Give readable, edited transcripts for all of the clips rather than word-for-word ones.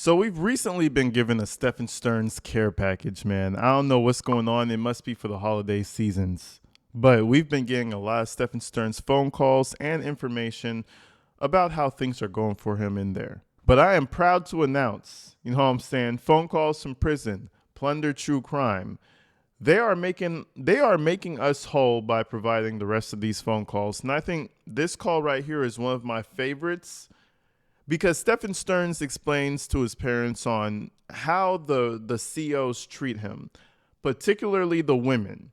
So we've recently been given a Stephen Stearns care package, man. I don't know what's going on. It must be for the holiday seasons. But we've been getting a lot of Stephen Stearns phone calls and information about how things are going for him in there. But I am proud to announce, you know what I'm saying, phone calls from prison, plunder true crime. They are making us whole by providing the rest of these phone calls. And I think this call right here is one of my favorites because Stephen Stearns explains to his parents on how the COs treat him, particularly the women.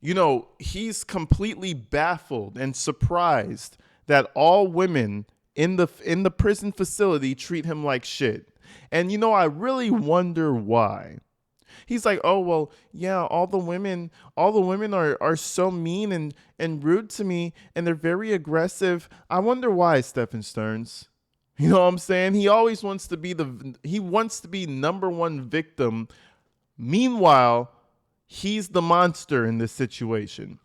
You know, he's completely baffled and surprised that all women in the prison facility treat him like shit. And you know, I really wonder why. He's like, "Oh, well, yeah, all the women are so mean and rude to me and they're very aggressive. I wonder why, Stephen Stearns." You know what I'm saying? He always wants to be he wants to be number one victim. Meanwhile, he's the monster in this situation.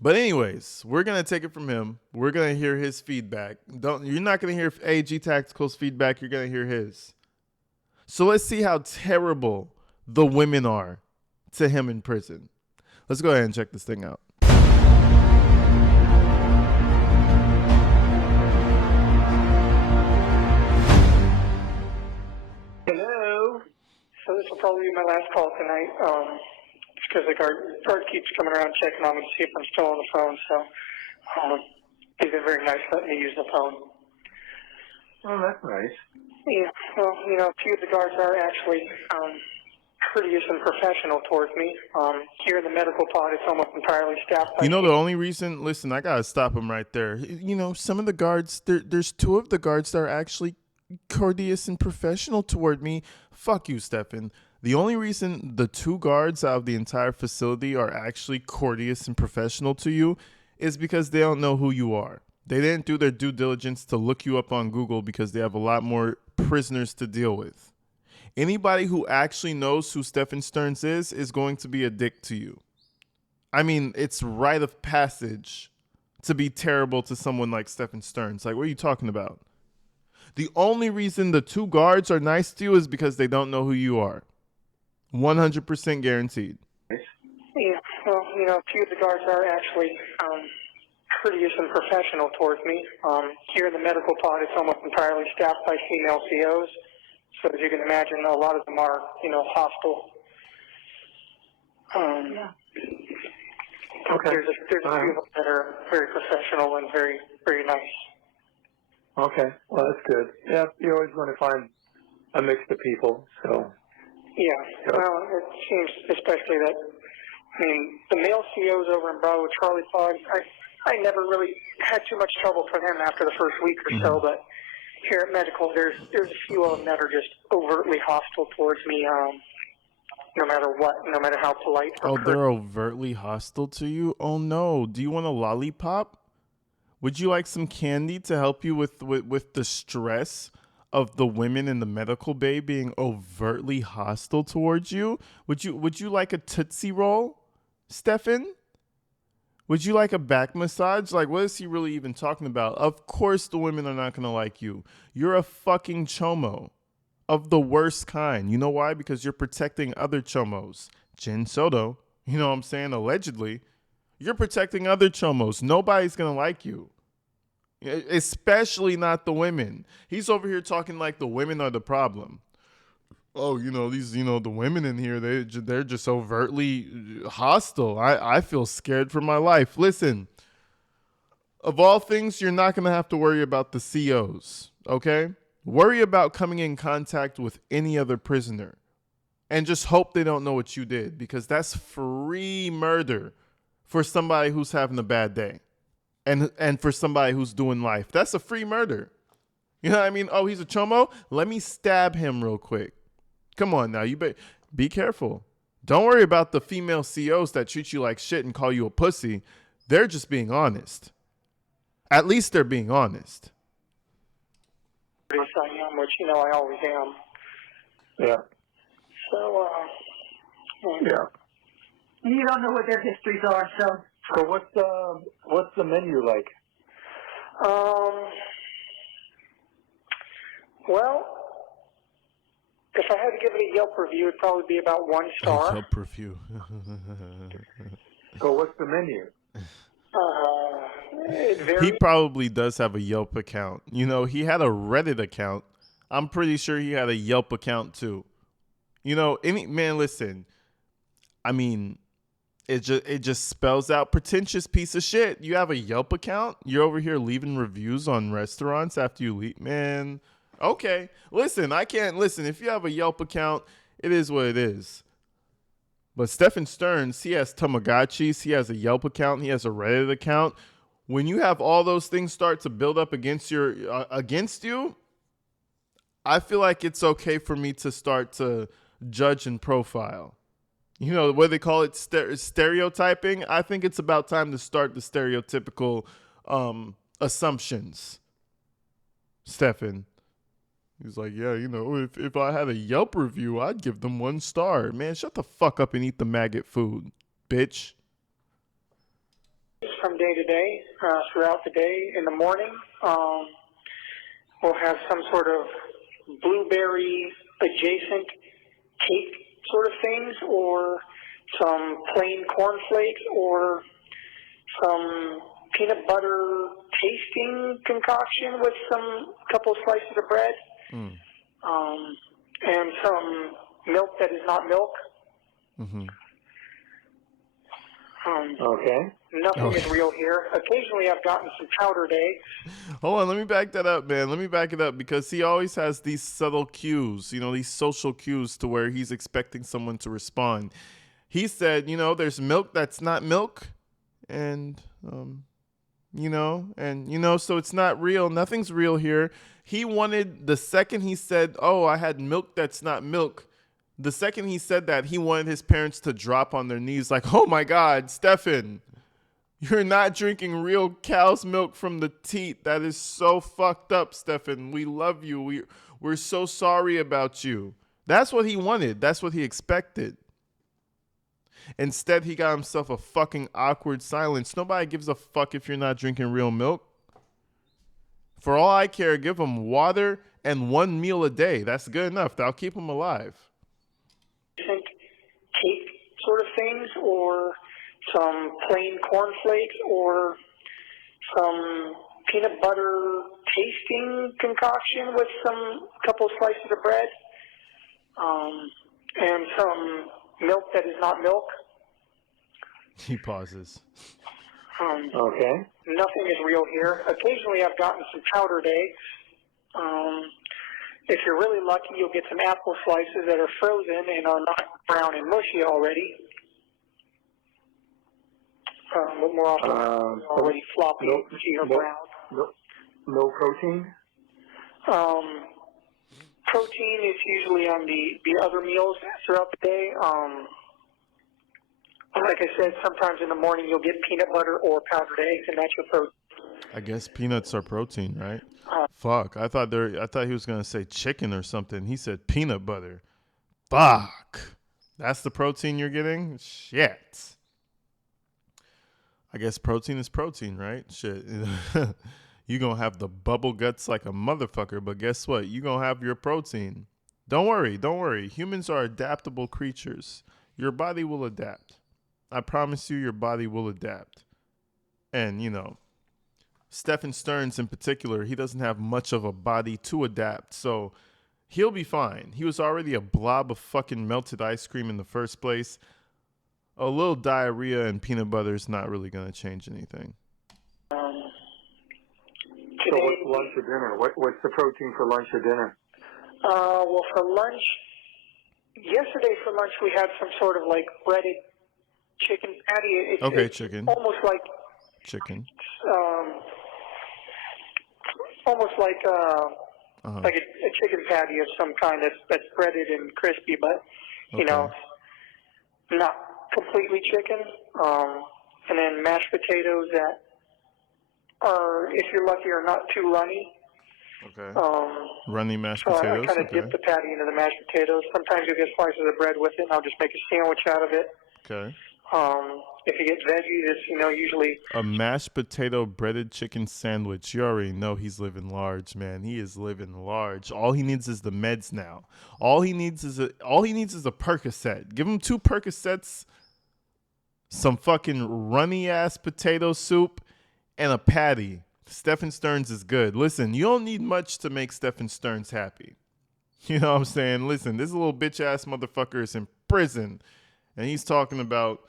But anyways, we're gonna take it from him. We're gonna hear his feedback. You're not gonna hear AG Tactical's feedback. You're gonna hear his. So let's see how terrible the women are to him in prison. Let's go ahead and check this thing out. Hello. So this will probably be my last call tonight. Because the guard keeps coming around checking on me to see if I'm still on the phone. So he's been very nice letting me use the phone. Oh, that's nice. Yeah. Well, you know, a few of the guards are actually courteous and professional towards me. Here in the medical pod, it's almost entirely staffed by. You know, the only reason, listen, I gotta stop him right there. You know, some of the guards, there's two of the guards that are actually courteous and professional toward me. Fuck you, Stephan. The only reason the two guards out of the entire facility are actually courteous and professional to you is because they don't know who you are. They didn't do their due diligence to look you up on Google because they have a lot more prisoners to deal with. Anybody who actually knows who Stephen Stearns is going to be a dick to you. I mean, it's rite of passage to be terrible to someone like Stephen Stearns. Like, what are you talking about? The only reason the two guards are nice to you is because they don't know who you are. 100% guaranteed. Yeah, well, you know, a few of the guards are actually courteous and professional towards me. Here in the medical pod, it's almost entirely staffed by female COs. So as you can imagine, a lot of them are, you know, hostile. Yeah. Okay. There's a few of them that are very professional and very, very nice. Okay. Well, that's good. Yeah, you always want to find a mix of people, so. Yeah. Yep. Well, it seems especially that, I mean, the male COs over in Bravo, Charlie Fogg, I never really had too much trouble for them after the first week or so, but here at Medical, there's a few of them that are just overtly hostile towards me, no matter what, no matter how polite. Oh, they're overtly hostile to you? Oh, no. Do you want a lollipop? Would you like some candy to help you with the stress of the women in the medical bay being overtly hostile towards you? Would you like a Tootsie Roll, Stephan? Would you like a back massage? Like, what is he really even talking about? Of course the women are not going to like you. You're a fucking chomo of the worst kind. You know why? Because you're protecting other chomos. Jen Soto, you know what I'm saying? Allegedly. You're protecting other chomos. Nobody's going to like you. Especially not the women. He's over here talking like the women are the problem. Oh, you know, the women in here, they're just overtly hostile. I feel scared for my life. Listen, of all things, you're not going to have to worry about the COs, okay? Worry about coming in contact with any other prisoner and just hope they don't know what you did, because that's free murder for somebody who's having a bad day and for somebody who's doing life. That's a free murder. You know what I mean? Oh, he's a chomo? Let me stab him real quick. Come on now, you be careful. Don't worry about the female COs that treat you like shit and call you a pussy. They're just being honest. At least they're being honest. I am, which, you know, I always am. Yeah. So, Yeah. You don't know what their histories are, so. So what's the menu like? well, If I had to give it a Yelp review, it'd probably be about 1 star. Yelp review. So what's the menu? It He varies. probably does have a Yelp account. You know, he had a Reddit account. I'm pretty sure he had a Yelp account too. You know, listen. I mean, it just spells out pretentious piece of shit. You have a Yelp account? You're over here leaving reviews on restaurants after you leave, man. Okay. Listen, I can't listen. If you have a Yelp account, it is what it is. But Stephan Stearns, he has Tamagotchis, he has a Yelp account, he has a Reddit account. When you have all those things start to build up against you, I feel like it's okay for me to start to judge and profile. You know what they call it, stereotyping. I think it's about time to start the stereotypical assumptions. Stephan. He's like, yeah, you know, if I had a Yelp review, I'd give them 1 star. Man, shut the fuck up and eat the maggot food, bitch. From day to day, throughout the day. In the morning, we'll have some sort of blueberry adjacent cake sort of things, or some plain cornflakes, or some peanut butter tasting concoction with some couple slices of bread, and some milk that is not milk. Mm-hmm. Okay. Nothing is real here. Occasionally I've gotten some powdered eggs. Hold on, let me back that up, man. Let me back it up because he always has these subtle cues, you know, these social cues to where he's expecting someone to respond. He said, you know, there's milk that's not milk, and so it's not real. Nothing's real here. He wanted, the second he said, oh, I had milk that's not milk, the second he said that, he wanted his parents to drop on their knees like, oh my God, Stephan, you're not drinking real cow's milk from the teat. That is so fucked up, Stephan. We love you. We're so sorry about you. That's what he wanted. That's what he expected. Instead, he got himself a fucking awkward silence. Nobody gives a fuck if you're not drinking real milk. For all I care, give him water and 1 meal a day. That's good enough. That'll keep him alive. Cake sort of things, or some plain cornflakes, or some peanut butter tasting concoction with some couple slices of bread, and some milk that is not milk. He pauses. Okay. Nothing is real here. Occasionally I've gotten some powdered eggs. If you're really lucky, you'll get some apple slices that are frozen and are not brown and mushy already. But more often, they're already floppy, mushy, or brown. No protein? Protein is usually on the other meals throughout the day. Like I said, sometimes in the morning you'll get peanut butter or powdered eggs, and that's your protein. I guess peanuts are protein, right? Fuck. I thought he was gonna say chicken or something. He said peanut butter. Fuck. That's the protein you're getting? Shit. I guess protein is protein, right? Shit. You gonna have the bubble guts like a motherfucker, but guess what? You gonna have your protein. Don't worry. Humans are adaptable creatures. Your body will adapt. I promise you, your body will adapt. And, you know, Stephan Stearns in particular, he doesn't have much of a body to adapt, so he'll be fine. He was already a blob of fucking melted ice cream in the first place. A little diarrhea and peanut butter is not really going to change anything. So what's lunch or dinner? What's the protein for lunch or dinner? Well, for lunch, yesterday for lunch we had some sort of like breaded chicken patty. It's chicken. Almost like chicken. Almost like like a chicken patty of some kind that's breaded and crispy, but you know, not completely chicken. And then mashed potatoes that are, if you're lucky, are not too runny. Okay. Runny mashed potatoes. I kind of dip the patty into the mashed potatoes. Sometimes you'll get slices of bread with it, and I'll just make a sandwich out of it. Okay. If you get veggies, it's, usually A mashed potato breaded chicken sandwich. You already know he's living large, man. He is living large. All he needs is the meds now. All he needs is a Percocet. Give him 2 Percocets, some fucking runny ass potato soup, and a patty. Stephan Stearns is good. Listen, you don't need much to make Stephan Stearns happy. You know what I'm saying? Listen, this little bitch ass motherfucker is in prison, and he's talking about,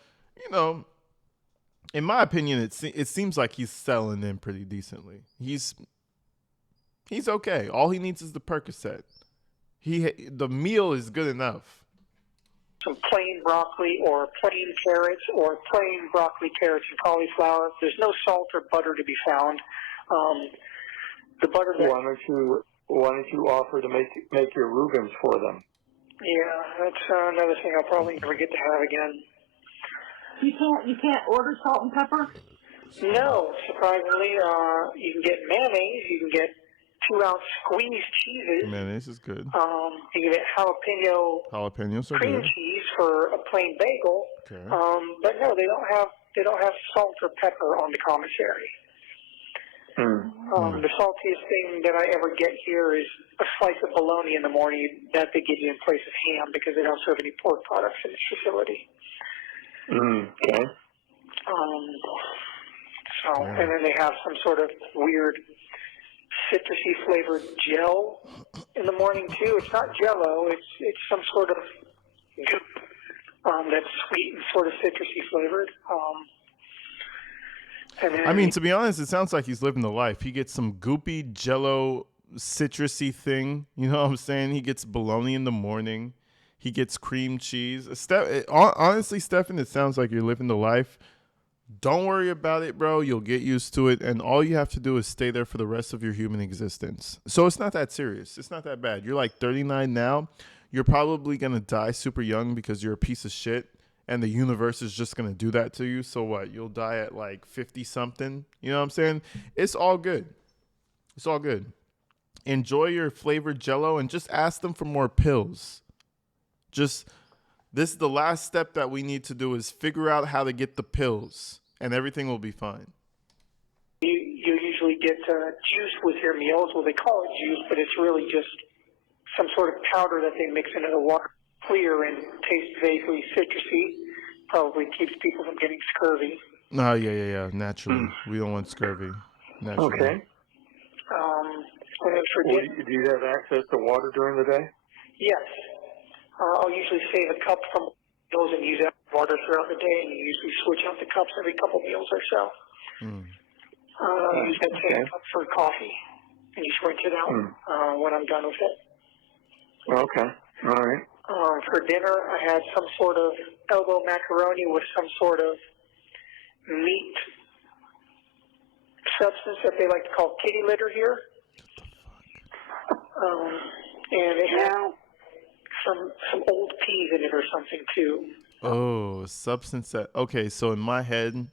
in my opinion, it seems like he's selling in pretty decently. He's okay. All he needs is the Percocet. The meal is good enough. some plain broccoli or plain carrots or plain broccoli, carrots, and cauliflower. There's no salt or butter to be found. The butter that... Why don't you offer to make your Rubens for them? Yeah, that's another thing I'll probably never get to have again. You can't order salt and pepper? No, surprisingly, you can get mayonnaise, you can get 2-ounce squeezed cheeses. Mayonnaise is good. You can get Jalapenos are cream good. cheese for a plain bagel. Okay. But no, they don't have salt or pepper on the commissary. The saltiest thing that I ever get here is a slice of bologna in the morning that they give you in place of ham because they don't serve any pork products in this facility. Okay. And then they have some sort of weird citrusy flavored gel in the morning too. It's not Jello. It's some sort of goop that's sweet and sort of citrusy flavored. I mean, to be honest, it sounds like he's living the life. He gets some goopy Jello citrusy thing. You know what I'm saying? He gets bologna in the morning. He gets cream cheese. Honestly, Stephan, it sounds like you're living the life. Don't worry about it, bro. You'll get used to it. And all you have to do is stay there for the rest of your human existence. So it's not that serious. It's not that bad. You're like 39 now. You're probably going to die super young because you're a piece of shit. And the universe is just going to do that to you. So what? You'll die at like 50 something. You know what I'm saying? It's all good. It's all good. Enjoy your flavored Jello and just ask them for more pills. This is the last step that we need to do is figure out how to get the pills and everything will be fine. You usually get juice with your meals. Well, they call it juice, but it's really just some sort of powder that they mix into the water. Clear and tastes vaguely citrusy. Probably keeps people from getting scurvy. Oh, yeah. Naturally. We don't want scurvy. Naturally. Okay. Do you have access to water during the day? Yes. I'll usually save a cup from meals and use that water throughout the day, and you usually switch out the cups every couple meals or so. Use that same cup for coffee, and you switch it out when I'm done with it. Okay. All right. For dinner, I had some sort of elbow macaroni with some sort of meat substance that they like to call kitty litter here. And it had some old peas in it or something too. Oh, substance that... Okay, so in my head,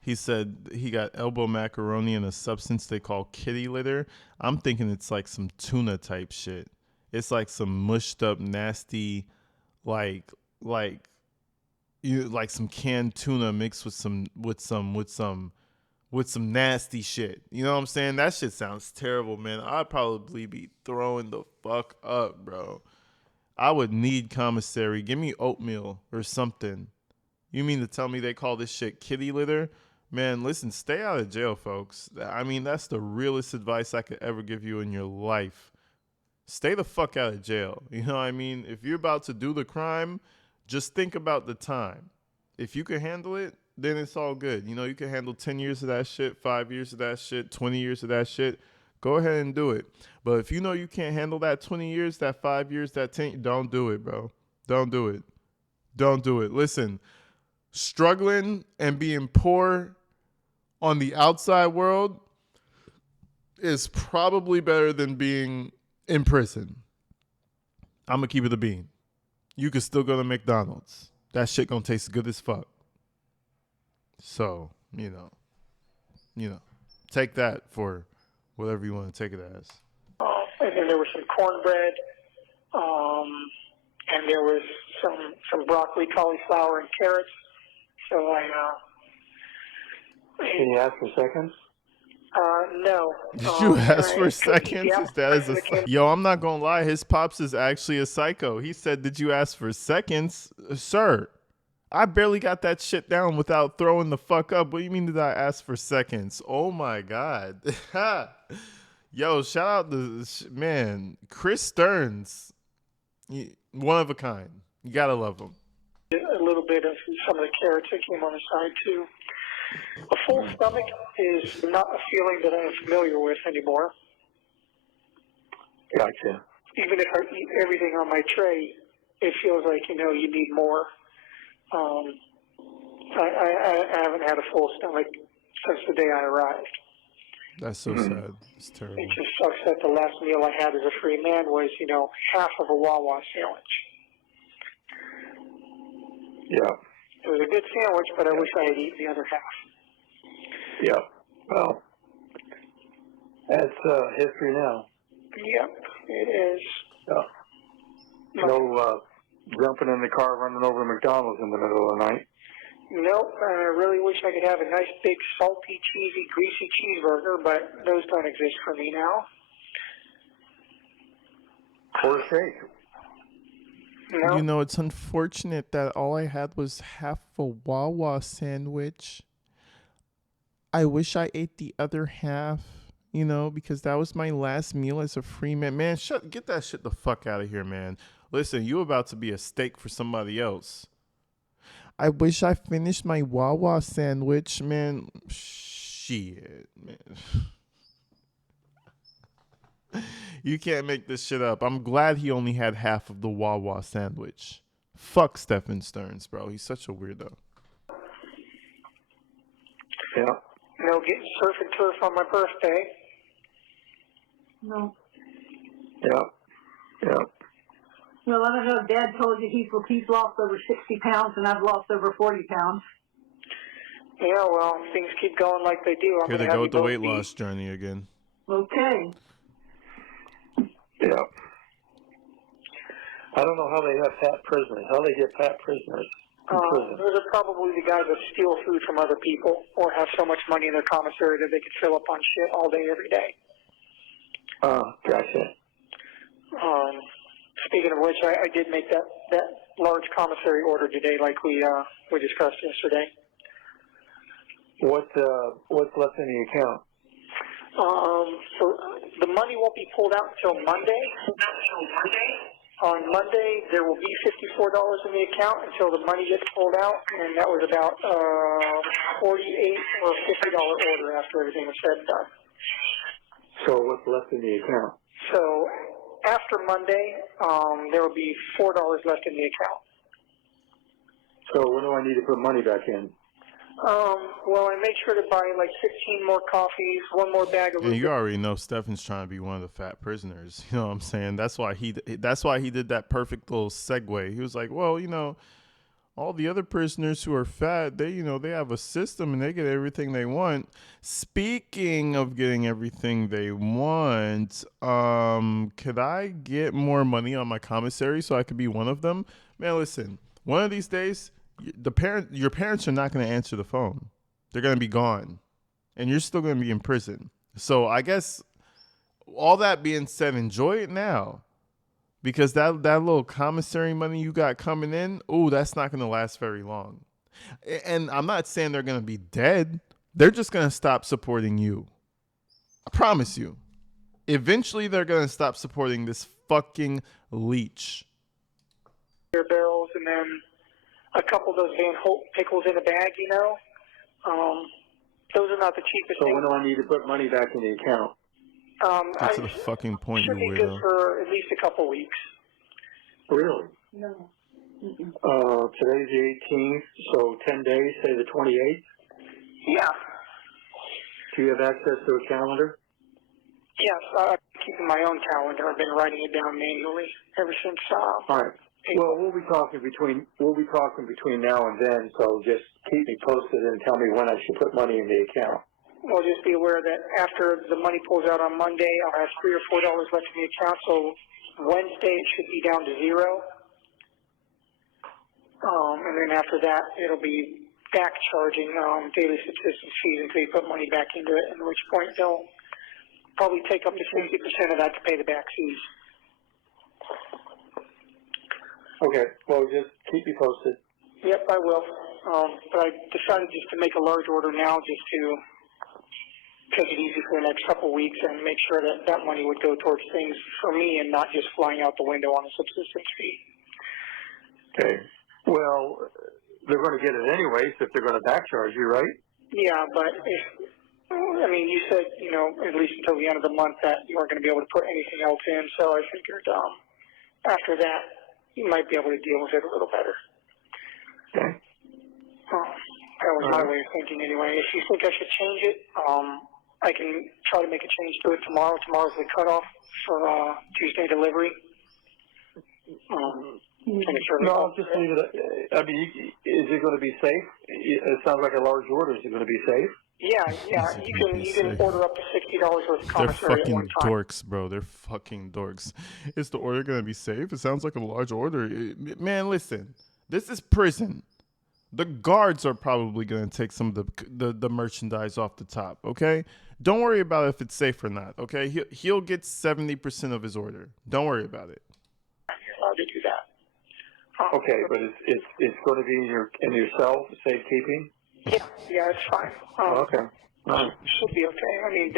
he said he got elbow macaroni and a substance they call kitty litter. I'm thinking it's like some tuna type shit. It's like some mushed up, nasty, like some canned tuna mixed with some nasty shit. You know what I'm saying? That shit sounds terrible, man. I'd probably be throwing the fuck up, bro. I would need commissary. Give me oatmeal or something. You mean to tell me they call this shit kitty litter? Man, listen, stay out of jail, folks. I mean, that's the realest advice I could ever give you in your life. Stay the fuck out of jail. You know what I mean? If you're about to do the crime, just think about the time. If you can handle it, then it's all good. You know, you can handle 10 years of that shit, 5 years of that shit, 20 years of that shit. Go ahead and do it. But if you know you can't handle that 20 years, that 5 years, that 10, don't do it, bro. Don't do it. Don't do it. Listen, struggling and being poor on the outside world is probably better than being in prison. I'm going to keep it a bean. You could still go to McDonald's. That shit going to taste good as fuck. So, you know, take that for whatever you want to take it as. And then there was some cornbread, and there was some broccoli, cauliflower, and carrots. So Can you ask for seconds? no. Did you ask for 'cause seconds? the His dad is a applicant yo. I'm not gonna lie. His pops is actually a psycho. He said, "Did you ask for seconds, sir?" I barely got that shit down without throwing the fuck up. What do you mean did I ask for seconds? Oh my god. Yo, shout out to man, Chris Stearns. One of a kind. You gotta love him. a little bit of some of the carrots that came on the side too. A full stomach is not a feeling that I'm familiar with anymore. Gotcha. Even if I eat everything on my tray, it feels like, you need more. I haven't had a full stomach since the day I arrived. That's so sad. It's terrible. It just sucks that the last meal I had as a free man was, half of a Wawa sandwich. Yeah. It was a good sandwich, but I wish I had eaten the other half. Yeah. Well, that's history now. Yep, it is. Yeah. No jumping in the car running over to McDonald's in the middle of the night. Nope, I really wish I could have a nice big salty, cheesy, greasy cheeseburger, but those don't exist for me now. Or a steak. No. It's unfortunate that all I had was half a Wawa sandwich. I wish I ate the other half, because that was my last meal as a free man. Man, get that shit the fuck out of here, man. Listen, you about to be a steak for somebody else. I wish I finished my Wawa sandwich, man. Shit, man. You can't make this shit up. I'm glad he only had half of the Wawa sandwich. Fuck Stephan Stearns, bro. He's such a weirdo. Yeah. Getting surf and turf on my birthday. No. Yeah. Yeah. Well, I don't know. Dad told you he's lost over 60 pounds, and I've lost over 40 pounds. Yeah, well, things keep going like they do. Here they go with the weight loss journey again. Okay. Yeah. I don't know how they have fat prisoners. How they get fat prisoners in prison. Those are probably the guys that steal food from other people or have so much money in their commissary that they could fill up on shit all day, every day. Gotcha. Speaking of which, I did make that large commissary order today, like we discussed yesterday. What's left in the account? So the money won't be pulled out until Monday. On Monday, there will be $54 in the account until the money gets pulled out, and that was about $48 or $50 order after everything was said and done. So what's left in the account? So after Monday, there will be $4 left in the account. So when do I need to put money back in? Well, I made sure to buy like 15 more coffees, one more bag of. And you already know Stephan's trying to be one of the fat prisoners. You know what I'm saying? That's why he did that perfect little segue. He was like, well, all the other prisoners who are fat, they have a system and they get everything they want. Speaking of getting everything they want, could I get more money on my commissary so I could be one of them? Man, listen, one of these days, your parents are not going to answer the phone. They're going to be gone, and you're still going to be in prison. So I guess all that being said, enjoy it now. Because that little commissary money you got coming in, that's not going to last very long. And I'm not saying they're going to be dead. They're just going to stop supporting you. I promise you. Eventually, they're going to stop supporting this fucking leech. Barrels and then a couple of those Van Holt pickles in a bag, Those are not the cheapest So things. when do I need to put money back in the account? Get to the fucking point, you should be weirdo. good for at least a couple weeks. Really? No. Today's the 18th, so 10 days, say the 28th. Yeah. Do you have access to a calendar? Yes, I'm keeping my own calendar. I've been writing it down manually ever since. All right. Well, we'll be talking between now and then, so just keep me posted and tell me when I should put money in the account. Well, just be aware that after the money pulls out on Monday, I'll have $3 or $4 left in the account, so Wednesday it should be down to 0. And then after that, it'll be back charging daily subsistence fees until you put money back into it, at which point they'll probably take up to 60% of that to pay the back fees. Okay, well, just keep me posted. Yep, I will. But I decided just to make a large order now just to take it easy for the next couple of weeks and make sure that that money would go towards things for me and not just flying out the window on a subsistence fee. Okay. Well, they're going to get it anyways if they're going to back charge you, right? Yeah, but you said, at least until the end of the month that you weren't going to be able to put anything else in, so I figured after that you might be able to deal with it a little better. Okay. That was my way of thinking anyway. If you think I should change it, I can try to make a change to it tomorrow. Tomorrow's the cutoff for Tuesday delivery. No, just leave it. Is it going to be safe? It sounds like a large order. Is it going to be safe? Yeah. You can order up to $60 worth of commissary at one They're fucking time. dorks, bro. They're fucking dorks. Is the order gonna be safe? It sounds like a large order. Man, listen. This is prison. The guards are probably gonna take some of the merchandise off the top. Okay. Don't worry about if it's safe or not. Okay. He'll get 70% of his order. Don't worry about it. You're allowed to do that. Okay, but it's going to be in your cell, safekeeping? Yeah, it's fine. Okay. All right. Should be okay.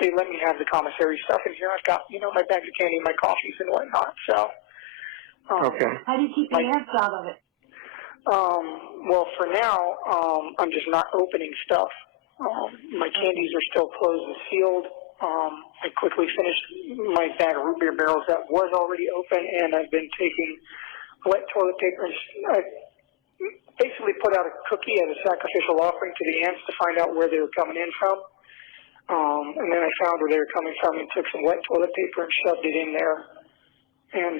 They let me have the commissary stuff in here. I've got, my bags of candy, my coffees and whatnot, so. Okay. How do you keep the ants out of it? Well, for now, I'm just not opening stuff. My candies are still closed and sealed. I quickly finished my bag of root beer barrels that was already open, and I've been taking wet toilet paper and I basically put out a cookie as a sacrificial offering to the ants to find out where they were coming in from. And then I found where they were coming from and took some wet toilet paper and shoved it in there. And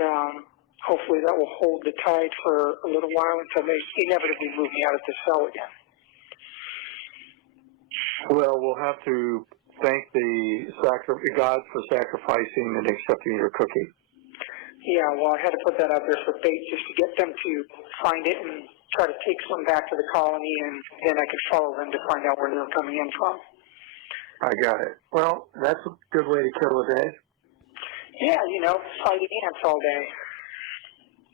hopefully that will hold the tide for a little while until they inevitably move me out of the cell again. Well, we'll have to thank the God for sacrificing and accepting your cookie. Yeah, well, I had to put that out there for bait just to get them to find it and try to take some back to the colony, and then I could follow them to find out where they were coming in from. I got it. Well, that's a good way to kill a day. Yeah, fighting ants all day.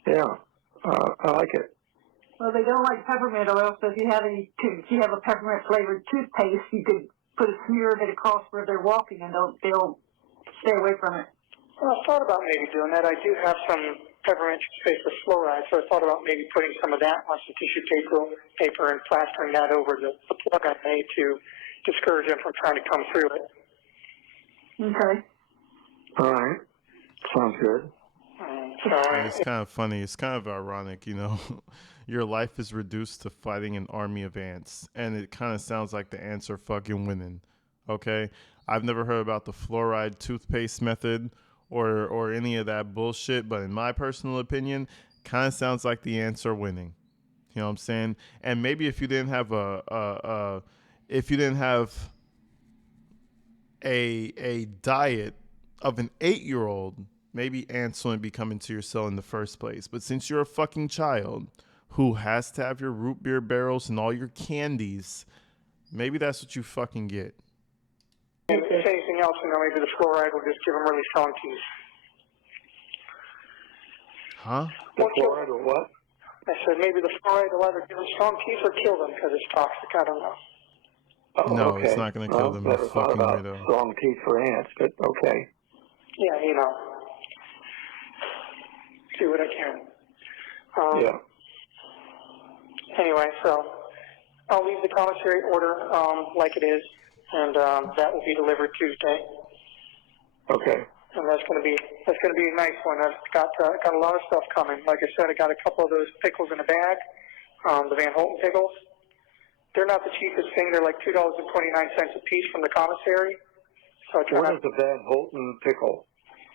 Yeah, I like it. Well, they don't like peppermint oil, so if you have a peppermint flavored toothpaste, you could put a smear of it across where they're walking, and they'll stay away from it. Well, I thought about maybe doing that. I do have some peppermint toothpaste with fluoride, so I thought about maybe putting some of that on some tissue paper and plastering that over the plug I made to discourage them from trying to come through it. Okay. All right. Sounds good. It's kind of funny. It's kind of ironic, Your life is reduced to fighting an army of ants, and it kind of sounds like the ants are fucking winning. Okay? I've never heard about the fluoride toothpaste method or any of that bullshit, but in my personal opinion, kind of sounds like the ants are winning. You know what I'm saying? And maybe if you didn't have a diet of an 8-year-old, maybe ants wouldn't be coming to your cell in the first place. But since you're a fucking child who has to have your root beer barrels and all your candies, maybe that's what you fucking get. And if anything else, maybe the fluoride will just give them really strong teeth. Huh? The fluoride or what? I said maybe the fluoride will either give them strong teeth or kill them because it's toxic. I don't know. Oh, No, okay. it's not going to kill them. Never thought Fucking about weirdo. strong teeth for ants, but okay. Yeah, do what I can. Yeah. Anyway, so I'll leave the commissary order like it is, and that will be delivered Tuesday. Okay. And that's going to be a nice one. I've got a lot of stuff coming. Like I said, I got a couple of those pickles in a bag, the Van Holten pickles. They're not the cheapest thing. They're like $2.29 a piece from the commissary. So what is the Van Holten pickle?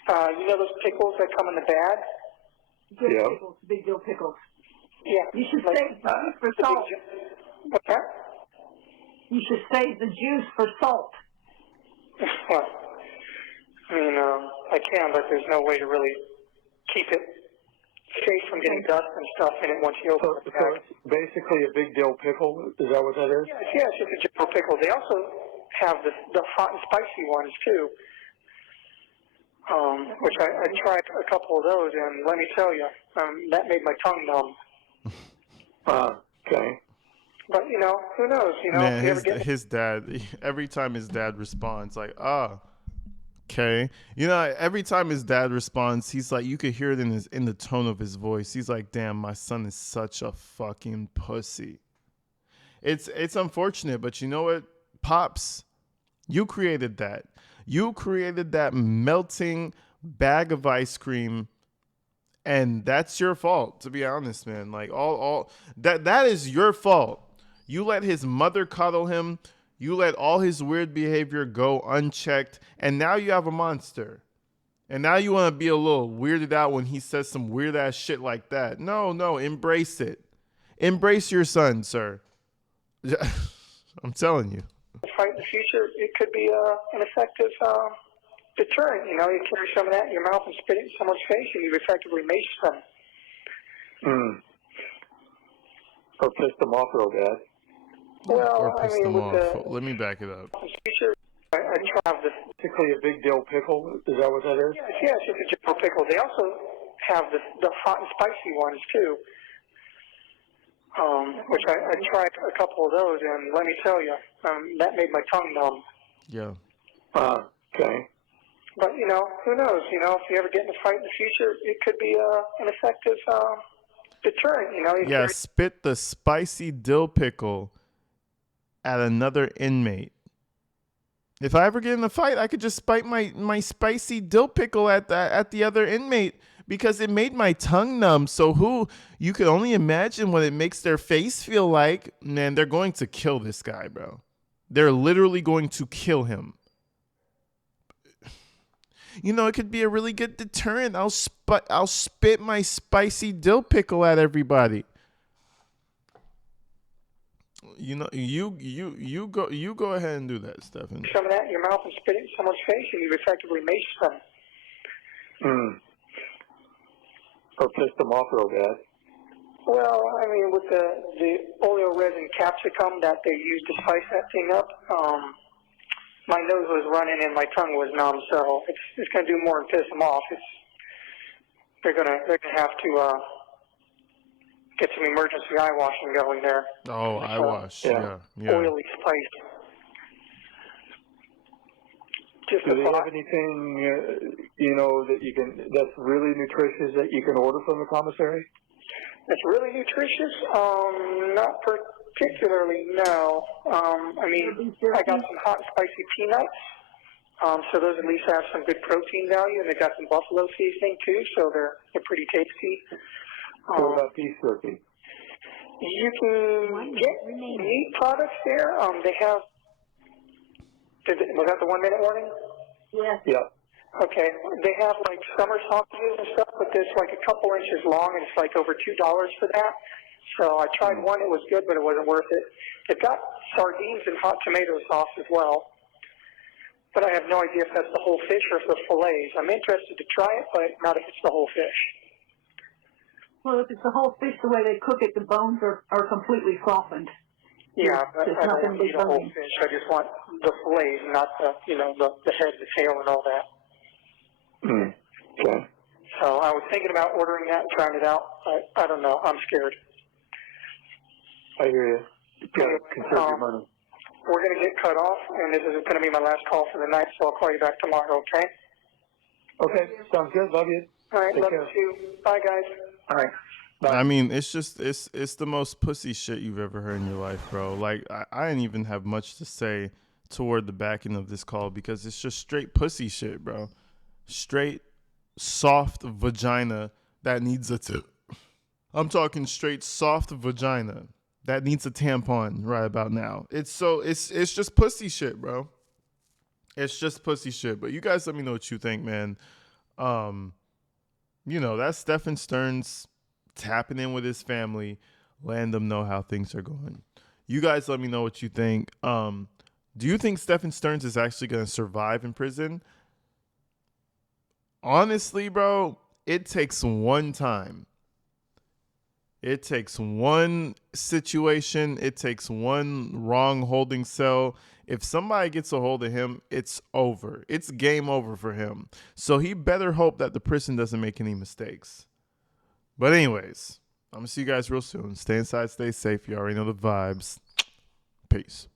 Those pickles that come in the bag? Pickles, big deal pickles. Yeah. You should save the juice for salt. What's that? You should save the juice for salt. Well, I can, but there's no way to really keep it safe from getting dust and stuff in it once you open the So bag. it's basically a big dill pickle. Is that what that is? Yes, it's just a general pickle. They also have the hot and spicy ones too, which I tried a couple of those, and let me tell you, that made my tongue numb. Okay. But who knows? Man, if you ever get his dad, every time his dad responds, like, okay. Every time his dad responds, he's like, you could hear it in the tone of his voice. He's like, damn, my son is such a fucking pussy. It's unfortunate, but you know what, Pops? You created that. You created that melting bag of ice cream, and that's your fault, to be honest, man. Like all that is your fault. You let his mother cuddle him. You let all his weird behavior go unchecked, and now you have a monster. And now you want to be a little weirded out when he says some weird ass shit like that. No, embrace it. Embrace your son, sir. I'm telling you. fight in the future, it could be an effective deterrent. You carry some of that in your mouth and spit it in someone's face, and you've effectively maced them. Or pissed them off real bad. Well, Or piss them off. with Let me back it up. the future, I tried this. Basically a big dill pickle. Is that what that is? Yes, it's a general pickle. They also have the hot and spicy ones too, which I tried a couple of those, and let me tell you, that made my tongue numb. Yeah. Okay. But who knows? If you ever get in a fight in the future, it could be an effective deterrent. Yeah, spit the spicy dill pickle at another inmate. If I ever get in a fight, I could just spite my spicy dill pickle at the other inmate because it made my tongue numb. So you could only imagine what it makes their face feel like. Man, they're going to kill this guy, bro. They're literally going to kill him. It could be a really good deterrent. I'll spit my spicy dill pickle at everybody. You go ahead and do that, Stephan. Some of that in your mouth and spit it in someone's face, and you've effectively maced them. Or pissed them off real bad. Well, with the oleo resin capsicum that they use to spice that thing up, my nose was running and my tongue was numb, so it's going to do more than piss them off. They're gonna have to get some emergency eye washing going there. Oh, eye wash, yeah. Oily spice. Just Do they have anything, that's really nutritious that you can order from the commissary? That's really nutritious? Not particularly, no. I got some hot and spicy peanuts, so those at least have some good protein value, and they got some buffalo seasoning too, so they're pretty tasty. What about beef jerky? You can get meat products there. They have. Was that the 1 minute warning? Yes. Yeah. Okay. They have like summer sausages and stuff, but it's like a couple inches long, and it's like over $2 for that. So I tried one; it was good, but it wasn't worth it. They've got sardines and hot tomato sauce as well, but I have no idea if that's the whole fish or if they're fillets. I'm interested to try it, but not if it's the whole fish. Well, if it's the whole fish, the way they cook it, the bones are completely softened. Yeah, but It's I not don't gonna be eat a whole bony. fish. I just want the fillets, not the head, the tail, and all that. Okay. So I was thinking about ordering that and trying it out, but I don't know. I'm scared. I hear you. You gotta conserve your money. We're going to get cut off, and this is going to be my last call for the night, so I'll call you back tomorrow, okay? Okay, sounds good. Love you. All right, Take love care. you too. Bye, guys. All right. Bye. I mean, it's the most pussy shit you've ever heard in your life, bro. Like, I didn't even have much to say toward the back end of this call because it's just straight pussy shit, bro. Straight soft vagina that needs I'm talking straight soft vagina that needs a tampon right about now. It's just pussy shit, bro. It's just pussy shit. But you guys let me know what you think, man. That's Stephan Stearns tapping in with his family, letting them know how things are going. You guys let me know what you think. Do you think Stephan Stearns is actually going to survive in prison? Honestly, bro, it takes one time It takes one situation, it takes one wrong holding cell. If somebody gets a hold of him, it's over. It's game over for him. So he better hope that the prison doesn't make any mistakes. But anyways, I'm going to see you guys real soon. Stay inside, stay safe. You already know the vibes. Peace.